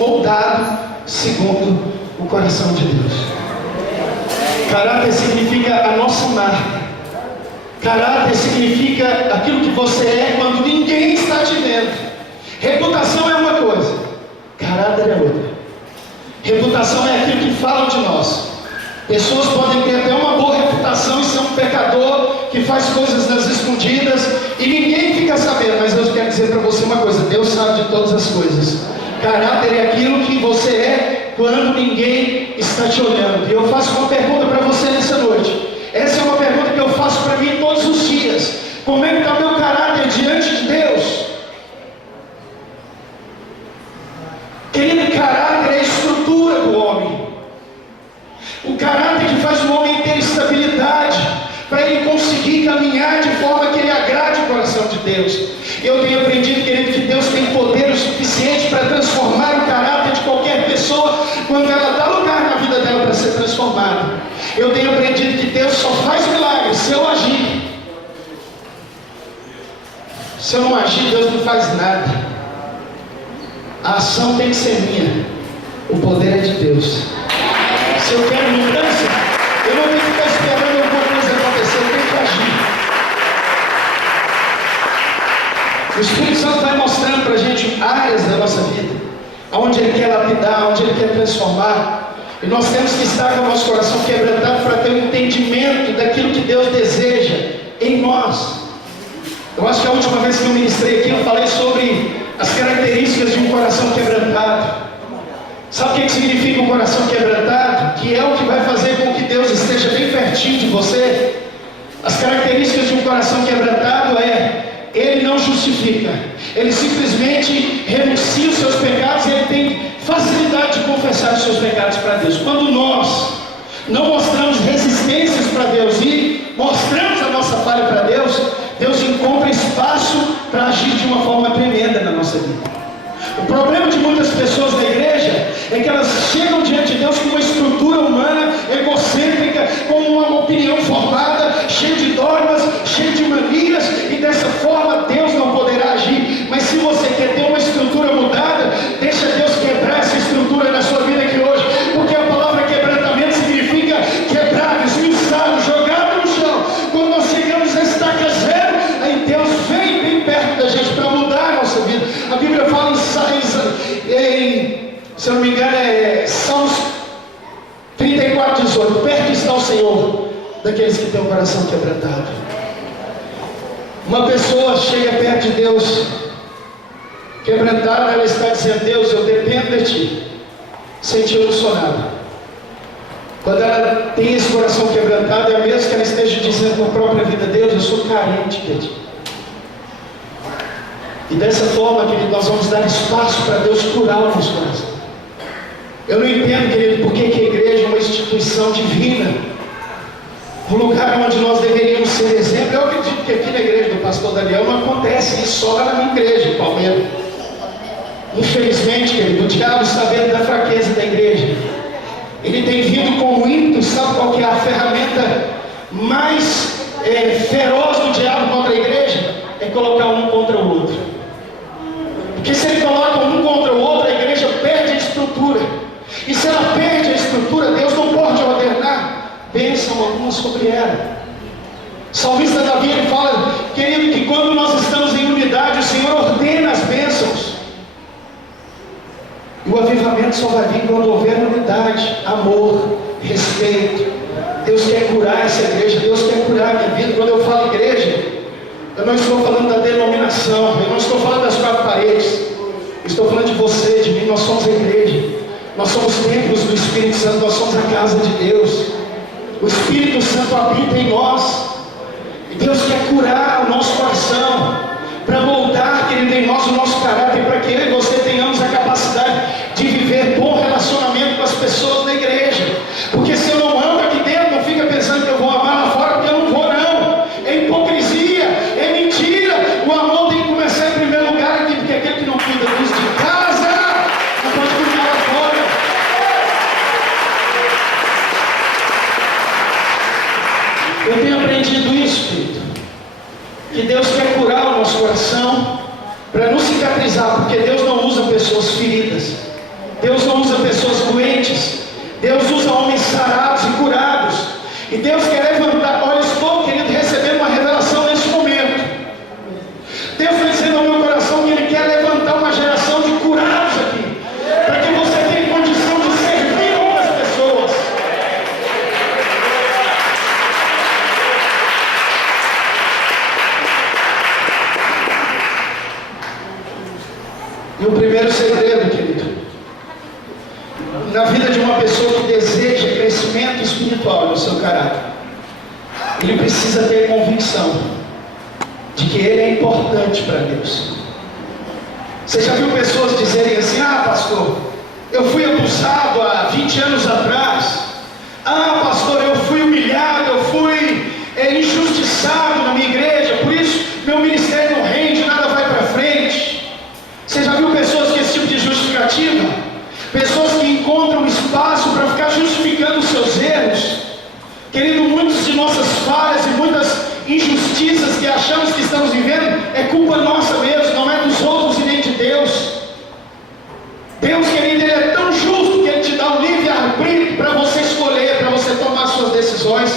moldado segundo o coração de Deus. Caráter significa a nossa marca. Caráter significa aquilo que você é quando ninguém está te vendo. Reputação é uma coisa, caráter é outra. Reputação é aquilo que falam de nós. Pessoas podem ter até uma boa reputação e ser um pecador que faz coisas nas escondidas e ninguém fica sabendo. Mas eu quero dizer para você uma coisa: Deus sabe de todas as coisas. Caráter é aquilo que você é quando ninguém está te olhando. E eu faço uma pergunta para você nessa noite. Essa é uma pergunta que eu faço para mim todos os dias. Como é que está o meu caráter diante de Deus? Querido, caráter é a estrutura do homem. O caráter que faz o homem ter estabilidade, para ele conseguir caminhar de forma que ele agrade o coração de Deus. Eu tenho aprendido, querido, que Deus tem poder o suficiente para transformar o caráter de qualquer pessoa quando ela dá lugar na vida dela para ser transformada. Eu tenho aprendido que Deus só faz milagres se eu agir. Se eu não agir, Deus não faz nada. A ação tem que ser minha. O poder é de Deus. Se eu quero mudança, eu não tenho que ficar esperando alguma coisa acontecer, eu tenho que agir. O Espírito Santo vai mostrando para a gente áreas da nossa vida, onde Ele quer lapidar, onde Ele quer transformar. E nós temos que estar com o nosso coração quebrantado para ter um entendimento daquilo que Deus deseja em nós. Eu acho que a última vez que eu ministrei aqui, eu falei sobre as características de um coração quebrantado. Sabe o que significa um coração quebrantado? Que é o que vai fazer com que Deus esteja bem pertinho de você. As características de um coração quebrantado é: ele não justifica, ele simplesmente renuncia os seus pecados e ele tem facilidade de confessar os seus pecados para Deus. Quando nós não mostramos resistências para Deus e mostramos a nossa falha para Deus, Deus encontra espaço para agir de uma forma tremenda na nossa vida. O problema de muitas pessoas na igreja é que elas chegam diante de Deus com uma estrutura humana, egocêntrica, com uma opinião formada, cheia de dogmas, cheia de manias, e dessa forma Deus não poderá agir. Mas se você quer ter uma estrutura mudada, deixa Deus quebrar essa estrutura na sua vida aqui hoje, porque a palavra quebrantamento significa quebrar, esmiuçado, jogado no chão. Quando nós chegamos a estaca zero, aí Deus vem bem perto da gente para mudar a nossa vida. A Bíblia fala se eu não me engano, Salmos 34:18. Perto está o Senhor daqueles que têm o coração quebrantado. Uma pessoa chega perto de Deus quebrantada, ela está dizendo: Deus, eu dependo de Ti, sem Ti eu não sou nada. Quando ela tem esse coração quebrantado, é mesmo que ela esteja dizendo com a própria vida: Deus, eu sou carente de Ti. E dessa forma, querido, nós vamos dar espaço para Deus curar o nosso coração. Eu não entendo, querido, por que a igreja é uma instituição divina, um lugar onde nós deveríamos ser exemplo. Eu acredito que aqui na igreja do pastor Daniel não acontece isso só lá na minha igreja, em Palmeiras. Infelizmente, querido, o diabo está vendo da fraqueza da igreja. Ele tem vindo com o ímpeto. Sabe qual que é a ferramenta mais feroz do diabo contra a igreja? É colocar um contra o outro. Porque se ele coloca um contra o outro, a igreja perde a estrutura. E se ela perde a estrutura, Deus não pode ordenar bênção alguma sobre ela. O salmista Davi, ele fala, querido, que quando nós estamos em unidade, o Senhor ordena as bênçãos. E o avivamento só vai vir quando houver unidade, amor, respeito. Deus quer curar essa igreja, Deus quer curar a minha vida. Quando eu falo igreja, eu não estou falando da denominação, eu não estou falando das quatro paredes, eu estou falando de você, de mim. Nós somos a igreja, nós somos templos do Espírito Santo, nós somos a casa de Deus. O Espírito Santo habita em nós, e Deus quer curar o nosso coração, para moldar, querido, em nós o nosso caráter, para que eu e você tenhamos a capacidade de viver bom relacionamento com as pessoas da igreja. Porque se eu não amo aqui dentro, não fica pensando que eu vou amar lá fora, porque eu não vou, não. É hipocrisia, é mentira. O amor tem que começar em primeiro lugar aqui, porque aquele que não cuida disso de casa não pode cuidar lá fora. Eu tenho aprendido isso, querido, que Deus quer curar o nosso coração para nos cicatrizar, porque Deus não usa pessoas feridas, doentes. Deus usa homens sarados e curados. E Deus quer levantar. Olha, estou, querido, recebendo uma revelação nesse momento. Deus está dizendo ao meu coração que Ele quer levantar uma geração de curados aqui, para que você tenha condição de servir outras pessoas. E o primeiro segredo, querido, na vida de uma pessoa que deseja crescimento espiritual no seu caráter, ele precisa ter convicção de que ele é importante para Deus. Você já viu pessoas dizerem assim: ah, pastor, eu fui abusado há 20 anos atrás. Ah, pastor, eu fui humilhado, eu fui injustiçado na minha igreja, por isso meu ministério não rende, nada vai para frente. Você já viu pessoas com esse tipo de justificativa? Pessoas que encontram espaço para ficar justificando os seus erros. Querido, muitas de nossas falhas e muitas injustiças que achamos que estamos vivendo é culpa nossa mesmo, não é dos outros e nem de Deus. Deus, querido, Ele é tão justo que Ele te dá um livre-arbítrio para você escolher, para você tomar suas decisões.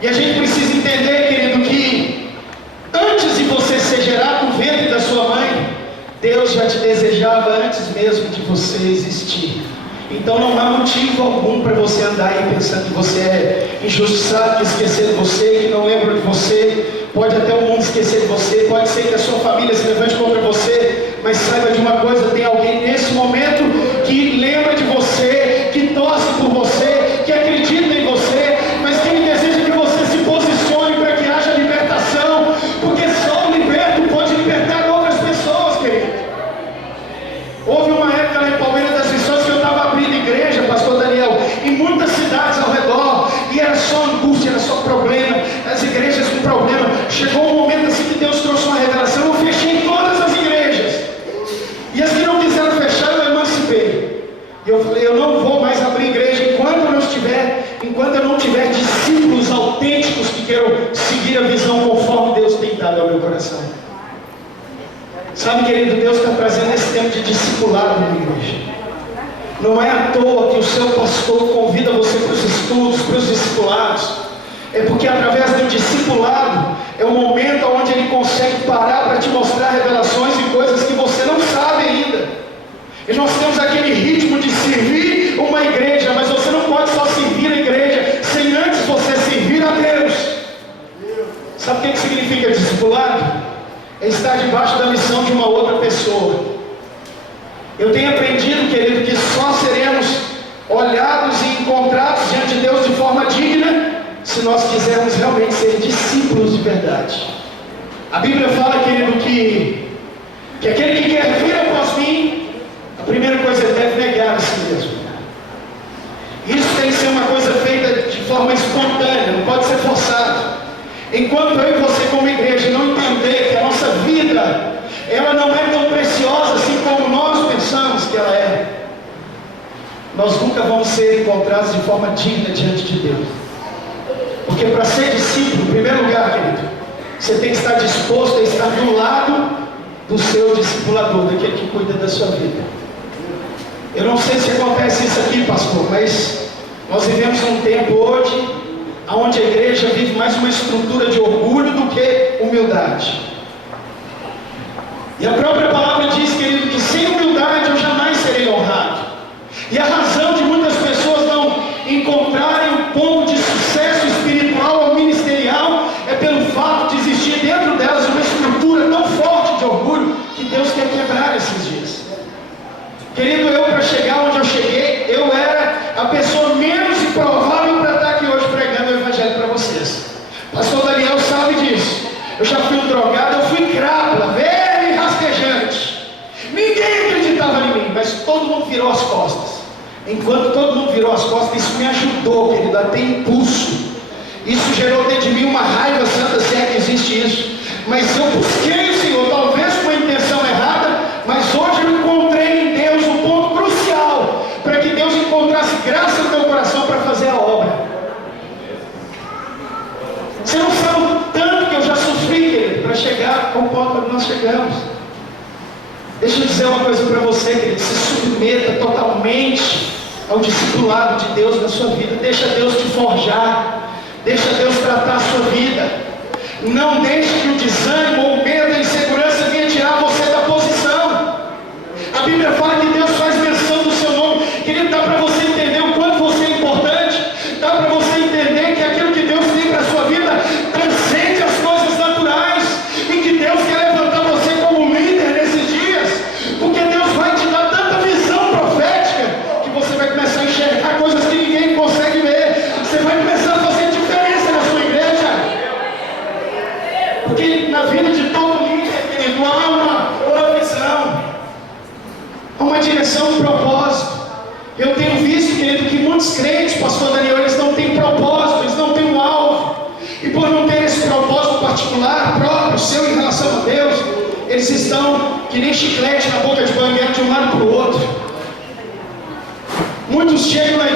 E a gente precisa entender, querido, que antes de você ser gerado no ventre da sua mãe, Deus já te desejava antes mesmo de você existir. Então não há motivo algum para você andar aí pensando que você é injustiçado, que esquecer de você, que não lembra de você. Pode até o mundo esquecer de você, pode ser que a sua família se levante contra você, mas saiba de uma coisa: tem alguém nesse momento que lembra de você, que torce por você, que acredita em você, mas que ele deseja que você se posicione para que haja libertação, porque só o liberto pode libertar outras pessoas, querido. Houve uma época lá em Palmeiras das Missões que eu estava abrindo igreja, pastor Daniel, em muitas cidades ao redor, e era só angústia, era só problema, as igrejas com problema. Chegou um momento assim que Deus trouxe uma revelação, eu fechei todas as igrejas, e as que não quiseram fechar, eu emancipei. E eu falei: eu não vou mais abrir igreja enquanto eu não tiver discípulos autênticos que queiram seguir a visão conforme Deus tem dado ao meu coração. Sabe, querido, Deus está trazendo esse tempo de discipulado na igreja. Não é à toa que o seu pastor convida você para os estudos, para os discipulados. É porque através do discipulado é o momento onde ele consegue parar para te mostrar revelações e coisas que você não sabe ainda. E nós temos aquele ritmo de servir uma igreja, mas você não pode só servir a igreja sem antes você servir a Deus. Sabe o que significa discipulado? É estar debaixo da missão de uma outra pessoa. Eu tenho aprendido, querido, que só seremos olhados e encontrados diante de Deus de forma digna se nós quisermos realmente ser discípulos de verdade. A Bíblia fala, querido, que aquele que quer vir após mim, a primeira coisa ele deve negar a si mesmo. Isso tem que ser uma coisa feita de forma espontânea, não pode ser forçado. Enquanto eu e você como igreja não entender que a nossa vida, ela não é tão preciosa assim como nós pensamos que ela é, nós nunca vamos ser encontrados de forma digna diante de Deus. Porque para ser discípulo, em primeiro lugar, querido, você tem que estar disposto a estar do lado do seu discipulador, daquele que cuida da sua vida. Eu não sei se acontece isso aqui, pastor, mas nós vivemos um tempo hoje onde a igreja vive mais uma estrutura de orgulho do que humildade. E a própria palavra diz, querido, que sem humildade eu jamais serei honrado. E a razão de muitas pessoas não encontrarem um ponto de sucesso espiritual ou ministerial é pelo fato de existir dentro delas uma estrutura tão forte de orgulho que Deus quer quebrar esses dias. Querido, eu para chegar onde eu cheguei, eu era a pessoa menos improvável para estar aqui hoje pregando o evangelho para vocês. Pastor Daniel sabe disso. Eu já fui um drogado, eu fui crápula, velho e rastejante. Ninguém acreditava em mim, mas todo mundo virou as costas. Enquanto todo mundo virou as costas, isso me ajudou, querido, a ter impulso. Isso gerou dentro de mim uma raiva santa, se é que existe isso. Mas eu busquei o Senhor, talvez com a intenção errada, mas hoje eu encontrei em Deus um ponto crucial, para que Deus encontrasse graça no meu coração para fazer a obra. Você não sabe o tanto que eu já sofri, querido, para chegar ao ponto onde nós chegamos. Deixa eu dizer uma coisa para você, querido: se submeta totalmente ao discipulado de Deus na sua vida. Deixa Deus te forjar. Deixa Deus tratar a sua vida. Não deixe que o desânimo, ou o medo, a insegurança venha tirar você da posição. A Bíblia fala que Deus faz menção do seu nome. Querido, dá para você entender o quanto você é importante. Dá para você entender que aquilo que Deus tem para a sua vida transcende as coisas naturais. E que Deus quer levantar você como líder nesses dias. Porque Deus vai te dar tanta visão profética que você vai começar a enxergar coisas que ninguém consegue ver. Você vai começar a fazer diferença na sua igreja. Porque na vida de todo líder, querido, há uma visão, há uma direção, um propósito. Eu tenho visto, querido, que muitos crentes, pastor Daniel, eles não têm propósito, eles não têm um alvo. E por não ter esse propósito particular, próprio, seu, em relação a Deus, eles estão que nem chiclete na boca de banguela de um lado para o outro. Muitos chegam na